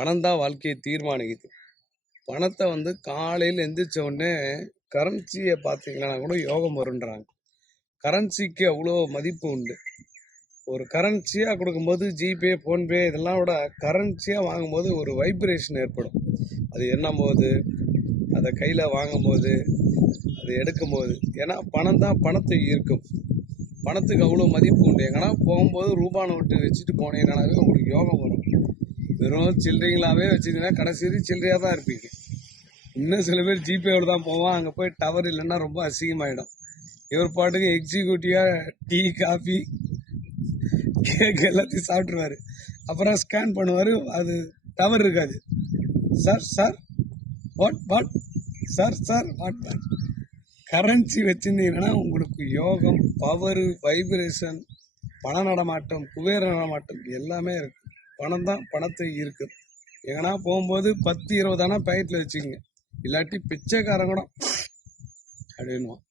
பணம் தான் வாழ்க்கையை தீர்மானிக்குது. பணத்தை காலையில் எந்திரிச்ச உடனே கரன்சியை பார்த்தீங்கன்னா கூட யோகம் வருன்றாங்க. கரன்சிக்கு அவ்வளோ மதிப்பு உண்டு. ஒரு கரன்சியாக கொடுக்கும்போது ஜிபே, ஃபோன்பே இதெல்லாம் விட கரன்சியாக வாங்கும்போது ஒரு வைப்ரேஷன் ஏற்படும். அது எண்ணும்போது, அதை கையில் வாங்கும்போது, அதை எடுக்கும்போது, ஏன்னா பணம் தான் பணத்தை ஈர்க்கும். பணத்துக்கு அவ்வளோ மதிப்பு உண்டு. எங்கன்னா போகும்போது ரூபா நோட்டு வச்சுட்டு போனீங்கன்னாவே உங்களுக்கு யோகம் வரும். வெறும் சில்லறைங்களாவே வச்சுருந்தீங்கன்னா கடைசி சில்லறையாக தான் இருப்பீங்க. இன்னும் சில பேர் ஜிபேவில் தான் போவான். அங்கே போய் டவர் இல்லைன்னா ரொம்ப அசிங்கமாயிடும். இவர் பாட்டுக்கு எக்ஸிக்யூட்டிவாக டீ, காஃபி, கேக் எல்லாத்தையும் சாப்பிட்ருவாரு. அப்புறம் ஸ்கேன் பண்ணுவார், அது டவர் இருக்காது. Sir sir what what sir sir what what. Currency வச்சுருந்தீங்கன்னா உங்களுக்கு யோகம், பவரு, வைப்ரேஷன், பண நடமாட்டம், குபேர நடமாட்டம் எல்லாமே இருக்கு. பணம் தான் பணத்தை இருக்குது. எங்கன்னா போகும்போது 10-20 பேக்கெட்டில் வச்சுக்கோங்க. இல்லாட்டி பிச்சைக்காரன் கூட அப்படின்னுவான்.